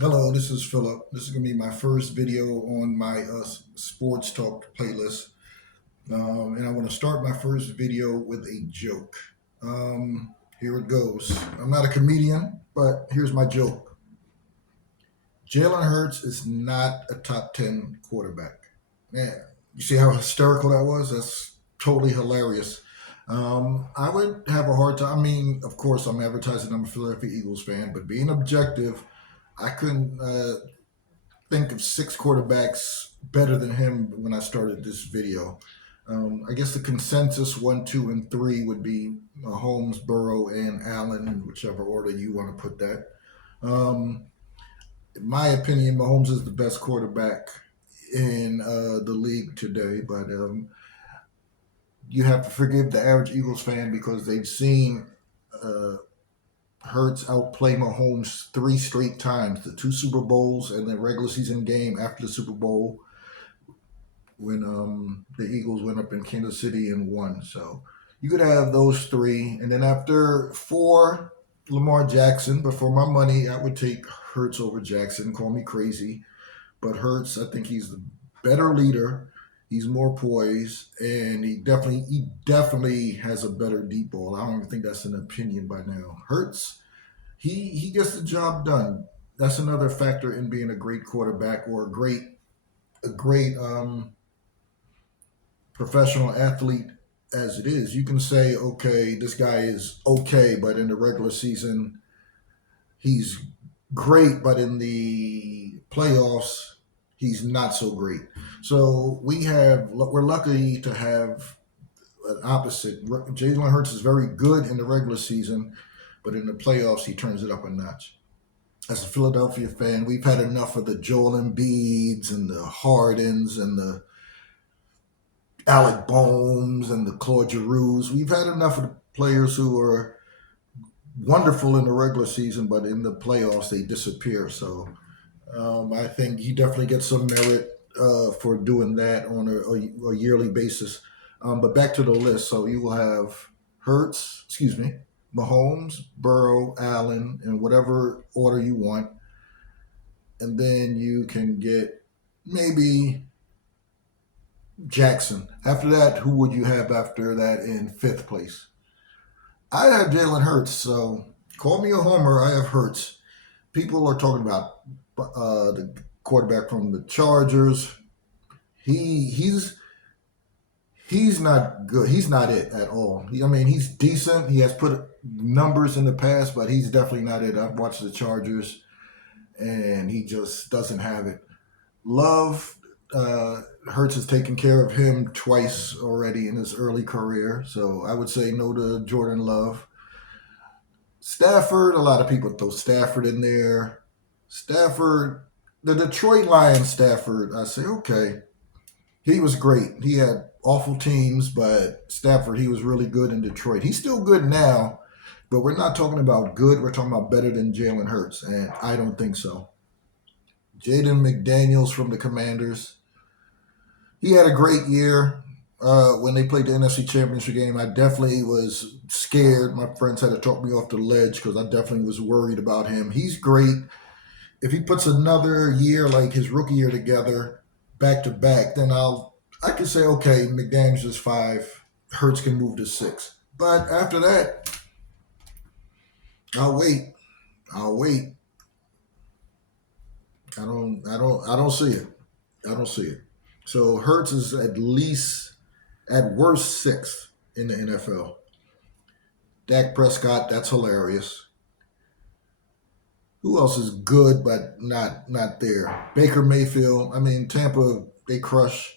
Hello, this is Philip. This is going to be my first video on my sports talk playlist. And I want to start my first video with a joke. Here it goes. I'm not a comedian, but here's my joke. Jalen Hurts is not a top 10 quarterback. Man, you see how hysterical that was? That's totally hilarious. I would have a hard time. I mean, of course, I'm advertising I'm a Philadelphia Eagles fan, but being objective, I couldn't think of six quarterbacks better than him when I started this video. I guess the consensus one, two, and three would be Mahomes, Burrow, and Allen, in whichever order you want to put that. Um, in my opinion, Mahomes is the best quarterback in the league today, but you have to forgive the average Eagles fan because they've seen uh, Hurts outplay Mahomes three straight times, the two Super Bowls and the regular season game after the Super Bowl when the Eagles went up in Kansas City and won. So you could have those three, and then after four, Lamar Jackson. But for my money, I would take Hurts over Jackson. Call me crazy, but Hurts, I think he's the better leader. He's more poised, and he definitely has a better deep ball. I don't even think that's an opinion by now. Hurts, he gets the job done. That's another factor in being a great quarterback or a great professional athlete as it is. You can say, okay, this guy is okay, but in the regular season, he's great, but in the playoffs, he's not so great. So we're lucky to have an opposite. Jalen Hurts is very good in the regular season, but in the playoffs, he turns it up a notch. As a Philadelphia fan, we've had enough of the Joel Embiids and the Hardens and the Alec Bohms and the Claude Giroux. We've had enough of the players who are wonderful in the regular season, but in the playoffs they disappear. So I think he definitely gets some merit for doing that on a yearly basis. But back to the list. So you will have Mahomes, Burrow, Allen, in whatever order you want. And then you can get maybe Jackson. After that, who would you have after that in fifth place? I have Jalen Hurts, so call me a homer. I have Hurts. People are talking about the quarterback from the Chargers. He's not good. He's not it at all. I mean, he's decent. He has put numbers in the past, but he's definitely not it. I've watched the Chargers, and he just doesn't have it. Love, Hurts has taken care of him twice already in his early career, so I would say no to Jordan Love. Stafford, a lot of people throw Stafford in there. Stafford, the Detroit Lions Stafford, I say, okay, he was great. He had awful teams, but Stafford, he was really good in Detroit. He's still good now, but we're not talking about good. We're talking about better than Jalen Hurts, and I don't think so. Jaden McDaniels from the Commanders, he had a great year. When they played the NFC Championship game, I definitely was scared. My friends had to talk me off the ledge because I definitely was worried about him. He's great. If he puts another year like his rookie year together, back to back, then I can say okay, McDaniels is five, Hurts can move to six. But after that, I'll wait. I'll wait. I don't see it. I don't see it. So Hurts is at least at worst sixth in the NFL. Dak Prescott, that's hilarious. Who else is good but not there? Baker Mayfield. I mean, Tampa, they crush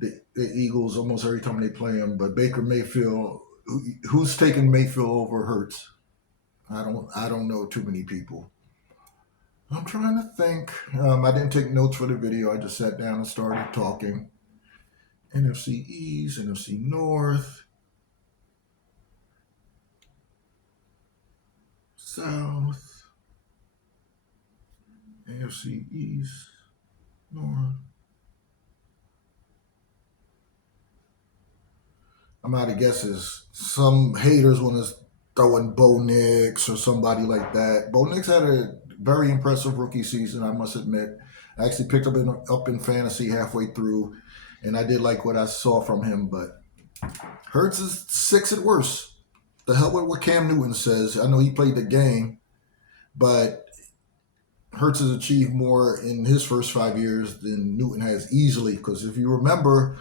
the Eagles almost every time they play them. But Baker Mayfield, who's taking Mayfield over Hurts? I don't know too many people. I'm trying to think. I didn't take notes for the video. I just sat down and started talking. NFC East, NFC North, South, AFC East, North. I'm out of guesses. Some haters want to throw in Bo Nix or somebody like that. Bo Nix had a Very impressive rookie season, I must admit. I actually picked up in fantasy halfway through, and I did like what I saw from him. But Hurts is six at worst. The hell with what Cam Newton says. I know he played the game, but Hurts has achieved more in his first 5 years than Newton has easily. Because if you remember,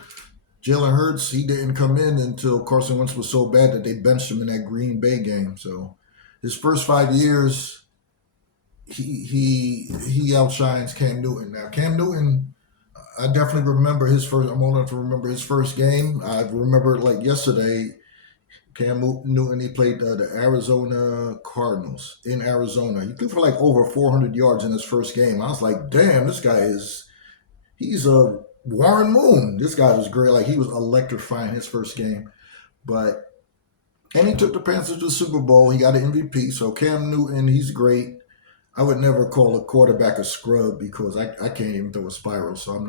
Jalen Hurts, he didn't come in until Carson Wentz was so bad that they benched him in that Green Bay game. So his first 5 years, he outshines Cam Newton. Now Cam Newton, I definitely remember his first. I'm old enough to remember his first game. I remember it like yesterday. Cam Newton, he played the Arizona Cardinals in Arizona. He threw for like over 400 yards in his first game. I was like, damn, he's a Warren Moon. This guy was great. Like, he was electrifying his first game. And he took the Panthers to the Super Bowl. He got an MVP. So Cam Newton, he's great. I would never call a quarterback a scrub because I can't even throw a spiral. So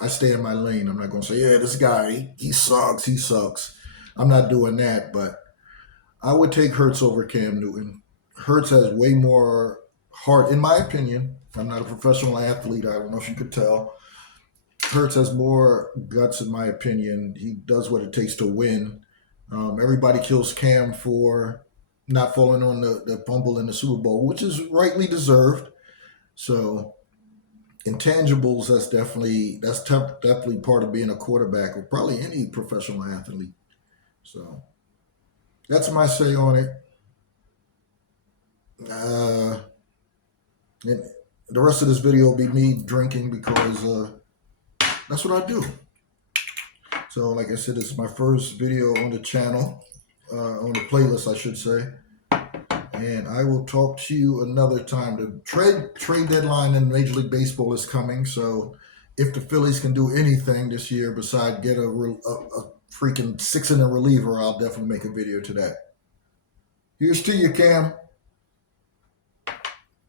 I stay in my lane. I'm not going to say, yeah, this guy, he sucks. I'm not doing that, but I would take Hurts over Cam Newton. Hurts has way more heart, in my opinion. I'm not a professional athlete. I don't know if you could tell. Hurts has more guts, in my opinion. He does what it takes to win. Everybody kills Cam for not falling on the fumble in the Super Bowl, which is rightly deserved. So intangibles, that's definitely part of being a quarterback or probably any professional athlete. So that's my say on it. And the rest of this video will be me drinking because that's what I do. So, like I said, this is my first video on the channel, on the playlist, I should say. And I will talk to you another time. The trade deadline in Major League Baseball is coming. So, if the Phillies can do anything this year besides get a freaking 6-inning reliever, I'll definitely make a video to that. Here's to you, Cam.